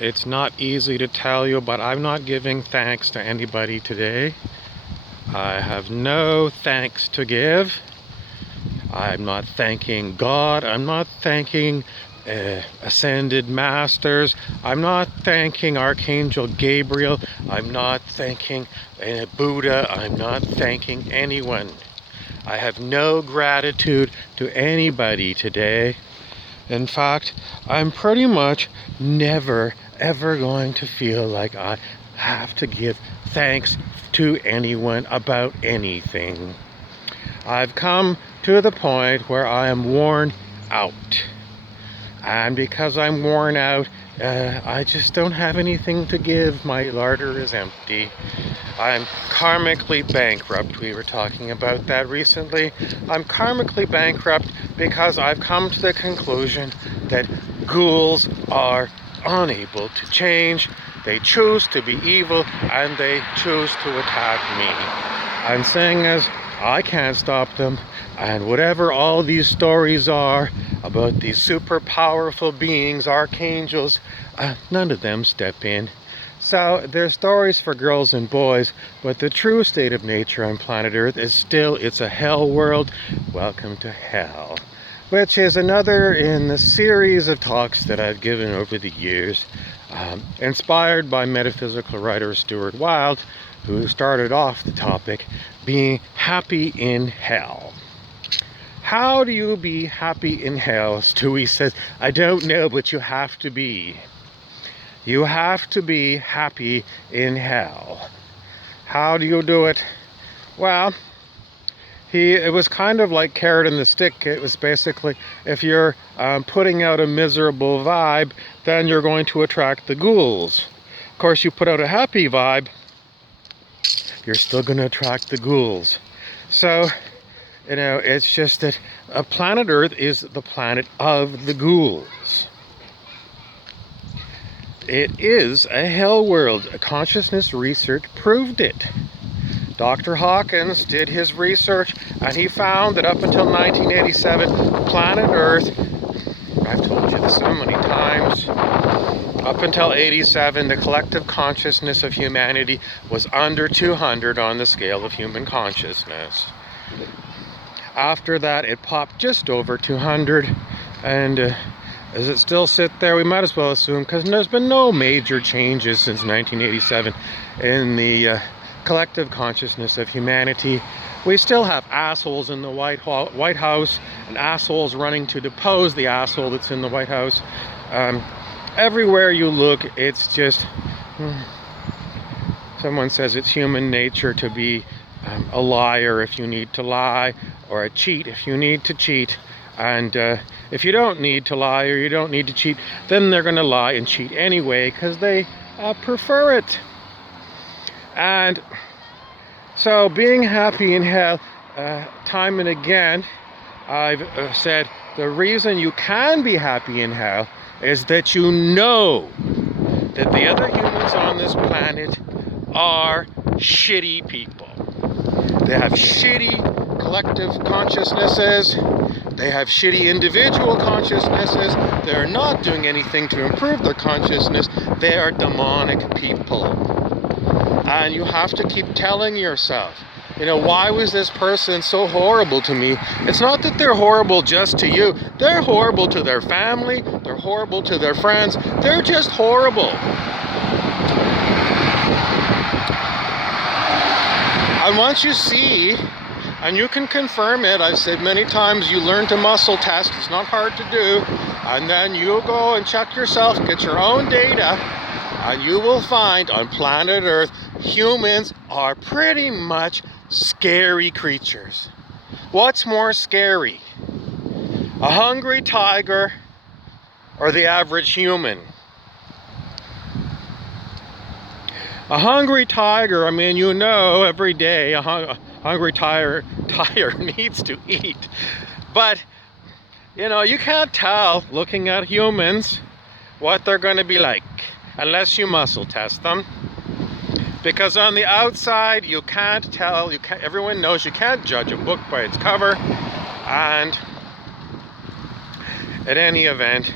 It's not easy to tell you, but I'm not giving thanks to anybody today. I have no thanks to give. I'm not thanking God. I'm not thanking ascended masters. I'm not thanking Archangel Gabriel. I'm not thanking Buddha. I'm not thanking anyone. I have no gratitude to anybody today. In fact, I'm pretty much never, ever going to feel like I have to give thanks to anyone about anything. I've come to the point where I am worn out. And because I'm worn out, I just don't have anything to give. My larder is empty. I'm karmically bankrupt. We were talking about that recently. I'm karmically bankrupt because I've come to the conclusion that ghouls are unable to change. They choose to be evil and they choose to attack me. I'm saying as I can't stop them, and whatever all these stories are about these super powerful beings, archangels, none of them step in. So they're stories for girls and boys, but the true state of nature on planet Earth is still, it's a hell world. Welcome to hell. Which is another in the series of talks that I've given over the years, inspired by metaphysical writer Stuart Wilde, who started off the topic being happy in hell. How do you be happy in hell? Stewie says, I don't know, but you have to be. You have to be happy in hell. How do you do it? Well, it was kind of like carrot and the stick. It was basically, if you're putting out a miserable vibe, then you're going to attract the ghouls. Of course, you put out a happy vibe, you're still going to attract the ghouls. So, it's just that planet Earth is the planet of the ghouls. It is a hell world. Consciousness research proved it. Dr. Hawkins did his research and he found that up until 1987, planet Earth, I've told you this so many times, up until 87, the collective consciousness of humanity was under 200 on the scale of human consciousness. After that, it popped just over 200, and does it still sit there? We might as well assume, because there's been no major changes since 1987 in the collective consciousness of humanity. We still have assholes in the White House, and assholes running to depose the asshole that's in the White House. Everywhere you look, it's just, someone says it's human nature to be a liar if you need to lie, or a cheat if you need to cheat. And if you don't need to lie or you don't need to cheat, then they're going to lie and cheat anyway because they prefer it. And so being happy in hell, time and again, I've said the reason you can be happy in hell is that you know that the other humans on this planet are shitty people. They have shitty collective consciousnesses. They have shitty individual consciousnesses. They're not doing anything to improve their consciousness. They are demonic people. And you have to keep telling yourself, why was this person so horrible to me? It's not that they're horrible just to you. They're horrible to their family. They're horrible to their friends. They're just horrible. And once you see, and you can confirm it, I've said many times, you learn to muscle test. It's not hard to do. And then you go and check yourself, get your own data, and you will find on planet Earth, humans are pretty much scary creatures. What's more scary? A hungry tiger or the average human? A hungry tiger, every day a hungry tiger needs to eat. But, you can't tell looking at humans what they're going to be like unless you muscle test them. Because on the outside, you can't tell, everyone knows you can't judge a book by its cover. And at any event,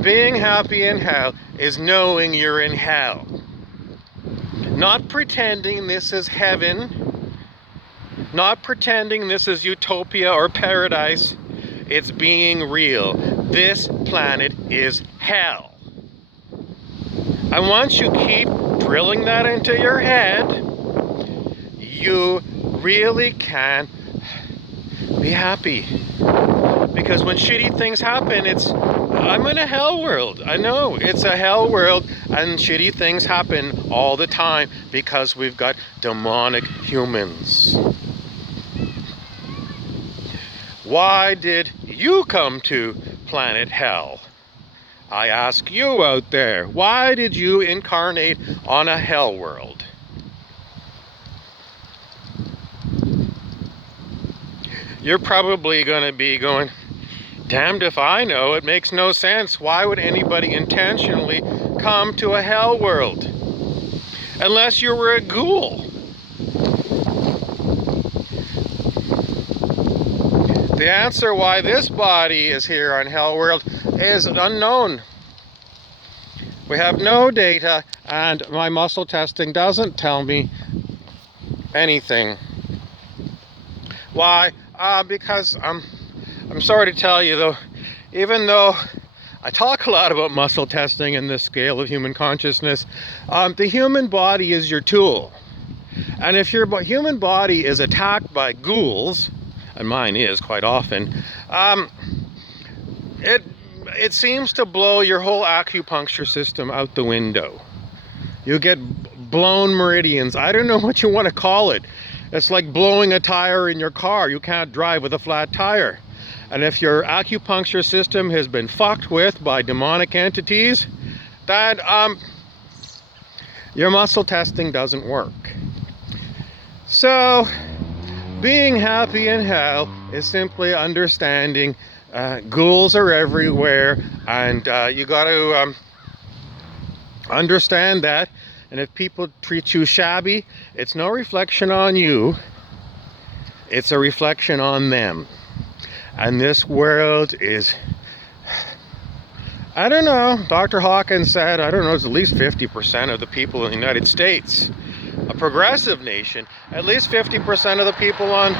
being happy in hell is knowing you're in hell. Not pretending this is heaven, not pretending this is utopia or paradise. It's being real. This planet is hell. And once you keep drilling that into your head, you really can be happy. Because when shitty things happen, I'm in a hell world. I know, it's a hell world, and shitty things happen all the time because we've got demonic humans. Why did you come to planet hell? I ask you out there, why did you incarnate on a hell world? You're probably going to be going, damned if I know, it makes no sense. Why would anybody intentionally come to a hell world? Unless you were a ghoul. The answer why this body is here on hell world is unknown. We have no data, and my muscle testing doesn't tell me anything. Why? Because I'm sorry to tell you though, even though I talk a lot about muscle testing and the scale of human consciousness, the human body is your tool. And if your human body is attacked by ghouls, and mine is quite often, it seems to blow your whole acupuncture system out the window. You get blown meridians. I don't know what you want to call it. It's like blowing a tire in your car. You can't drive with a flat tire. And if your acupuncture system has been fucked with by demonic entities, then your muscle testing doesn't work. So, being happy in hell is simply understanding ghouls are everywhere, and you got to understand that. And if people treat you shabby, it's no reflection on you, it's a reflection on them. And this world is, I don't know, Dr. Hawkins said, I don't know, it's at least 50% of the people in the United States, a progressive nation, at least 50% of the people are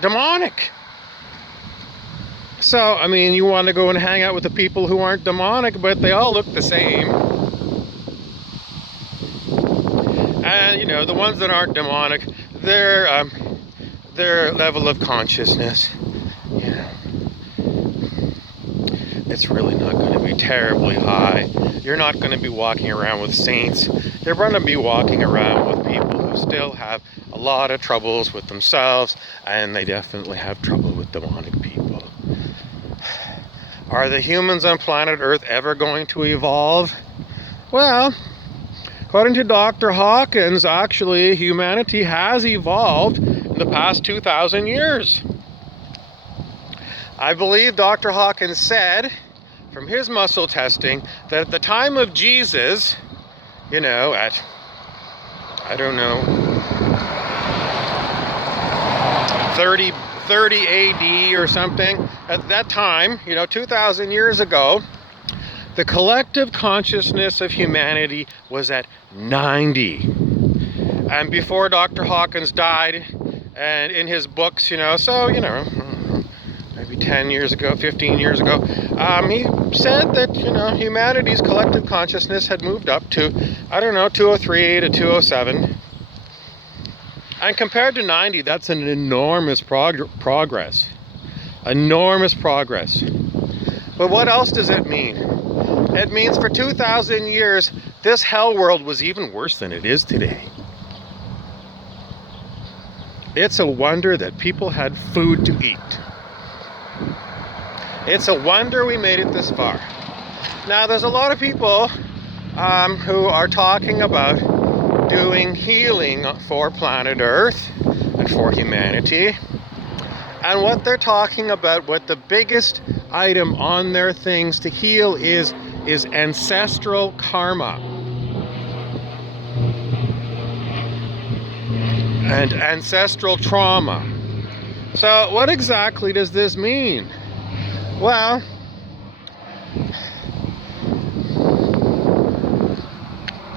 demonic. So, I mean, you want to go and hang out with the people who aren't demonic, but they all look the same. And, you know, the ones that aren't demonic, their level of consciousness, you know, it's really not going to be terribly high. You're not going to be walking around with saints. You're going to be walking around with people who still have a lot of troubles with themselves, and they definitely have trouble with demonic people. Are the humans on planet Earth ever going to evolve? Well, according to Dr. Hawkins, actually, humanity has evolved in the past 2,000 years. I believe Dr. Hawkins said, from his muscle testing, that at the time of Jesus, you know, at, I don't know, 30 AD or something, at that time, you know, 2,000 years ago, the collective consciousness of humanity was at 90. And before Dr. Hawkins died, and in his books, you know, so, you know, maybe 10 years ago, 15 years ago, he said that, you know, humanity's collective consciousness had moved up to, I don't know, 203 to 207. And compared to 90, that's an enormous progress. Enormous progress. But what else does it mean? It means for 2,000 years, this hell world was even worse than it is today. It's a wonder that people had food to eat. It's a wonder we made it this far. Now, there's a lot of people who are talking about doing healing for planet Earth and for humanity. And what they're talking about, what the biggest item on their things to heal is ancestral karma. And ancestral trauma. So what exactly does this mean? Well,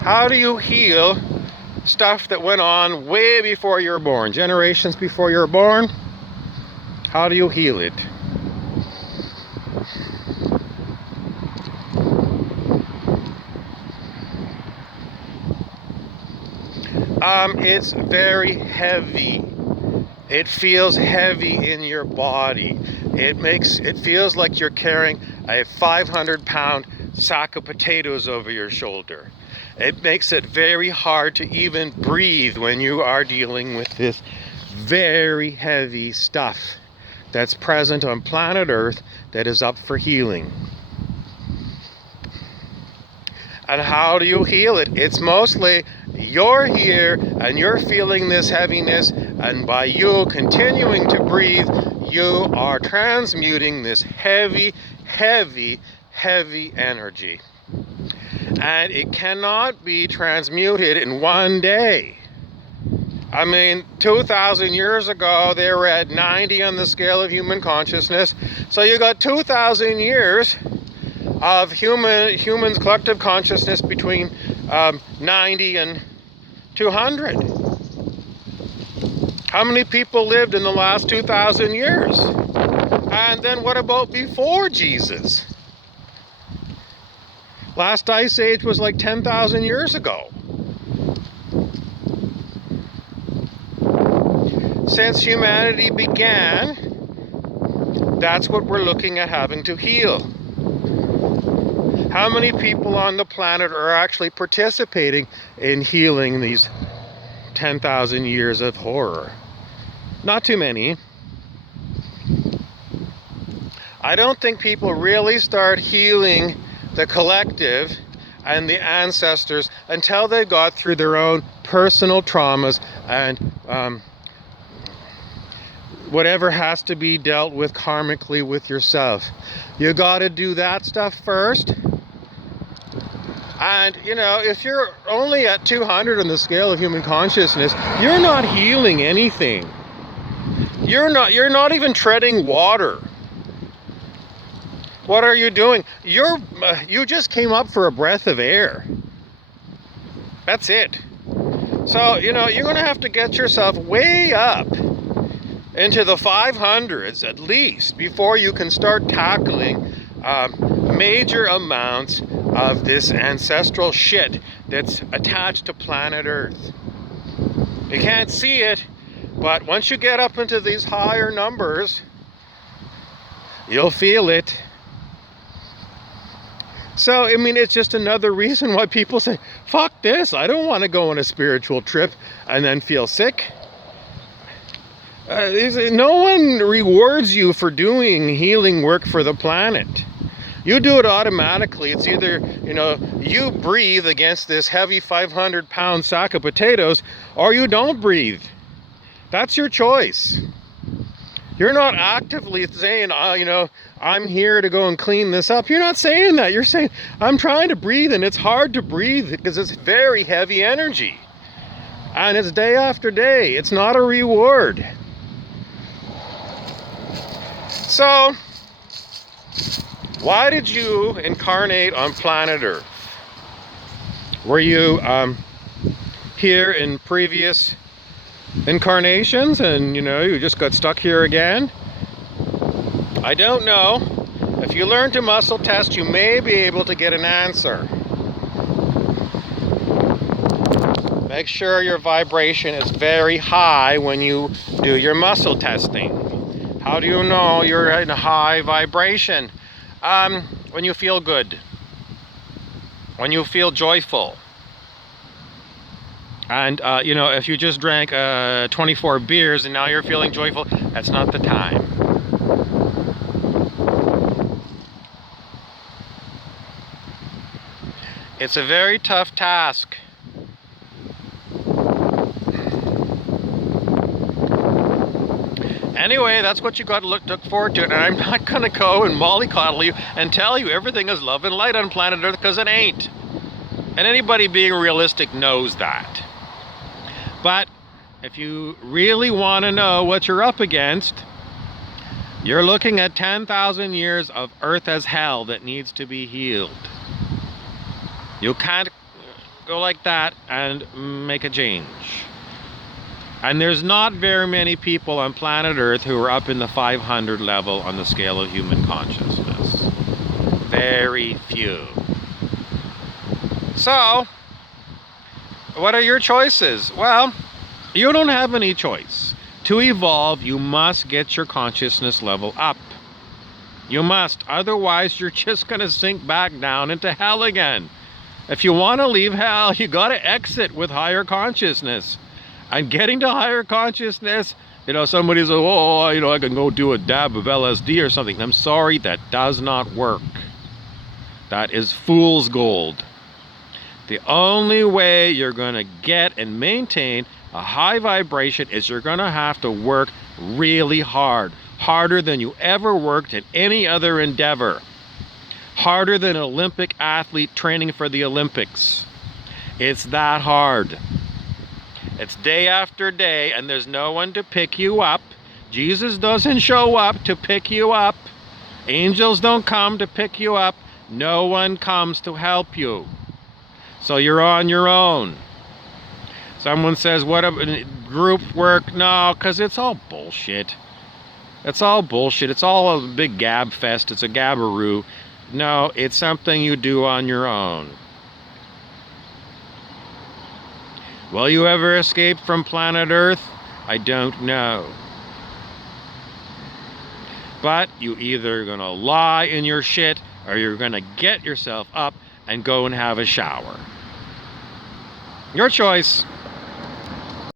How do you heal stuff that went on way before you were born, generations before you were born? How do you heal it? It's very heavy. It feels heavy in your body. It feels like you're carrying a 500-pound sack of potatoes over your shoulder. It makes it very hard to even breathe when you are dealing with this very heavy stuff that's present on planet Earth that is up for healing. And how do you heal it? It's mostly you're here and you're feeling this heaviness, and by you continuing to breathe, you are transmuting this heavy, heavy, heavy energy. And it cannot be transmuted in one day. I mean, 2,000 years ago, they were at 90 on the scale of human consciousness. So you got 2,000 years of humans' collective consciousness between 90 and 200. How many people lived in the last 2,000 years? And then what about before Jesus? Last ice age was like 10,000 years ago. Since humanity began, that's what we're looking at having to heal. How many people on the planet are actually participating in healing these 10,000 years of horror? Not too many. I don't think people really start healing the collective and the ancestors until they got through their own personal traumas and whatever has to be dealt with karmically with yourself. You got to do that stuff first. And, you know, if you're only at 200 on the scale of human consciousness, you're not healing anything. You're not even treading water. What are you doing? You just came up for a breath of air. That's it. So, you know, you're going to have to get yourself way up into the 500s at least before you can start tackling major amounts of this ancestral shit that's attached to planet Earth. You can't see it, but once you get up into these higher numbers, you'll feel it. So, I mean, it's just another reason why people say, fuck this, I don't want to go on a spiritual trip and then feel sick. No one rewards you for doing healing work for the planet. You do it automatically. It's either, you know, you breathe against this heavy 500-pound sack of potatoes, or you don't breathe. That's your choice. You're not actively saying, you know, I'm here to go and clean this up. You're not saying that. You're saying, I'm trying to breathe, and it's hard to breathe because it's very heavy energy. And it's day after day. It's not a reward. So, why did you incarnate on planet Earth? Were you here in previous incarnations and, you know, you just got stuck here again? I don't know. If you learn to muscle test, you may be able to get an answer. Make sure your vibration is very high when you do your muscle testing. How do you know you're in a high vibration? When you feel good. When you feel joyful. And, you know, if you just drank 24 beers and now you're feeling joyful, that's not the time. It's a very tough task. Anyway, that's what you got to look forward to. And I'm not going to go and mollycoddle you and tell you everything is love and light on planet Earth, because it ain't. And anybody being realistic knows that. But if you really want to know what you're up against, you're looking at 10,000 years of Earth as hell that needs to be healed. You can't go like that and make a change. And there's not very many people on planet Earth who are up in the 500 level on the scale of human consciousness. Very few. So, what are your choices? Well, you don't have any choice. To evolve, you must get your consciousness level up. You must. Otherwise, you're just going to sink back down into hell again. If you want to leave hell, you got to exit with higher consciousness. And getting to higher consciousness, somebody says, oh, I can go do a dab of LSD or something. I'm sorry, that does not work. That is fool's gold. The only way you're going to get and maintain a high vibration is you're going to have to work really hard. Harder than you ever worked in any other endeavor. Harder than an Olympic athlete training for the Olympics. It's that hard. It's day after day, and there's no one to pick you up. Jesus doesn't show up to pick you up. Angels don't come to pick you up. No one comes to help you. So you're on your own. Someone says, what about group work? No, because it's all bullshit. It's all bullshit. It's all a big gab fest. It's a gabberoo. No, it's something you do on your own. Will you ever escape from planet Earth? I don't know. But you either going to lie in your shit or you're going to get yourself up and go and have a shower. Your choice.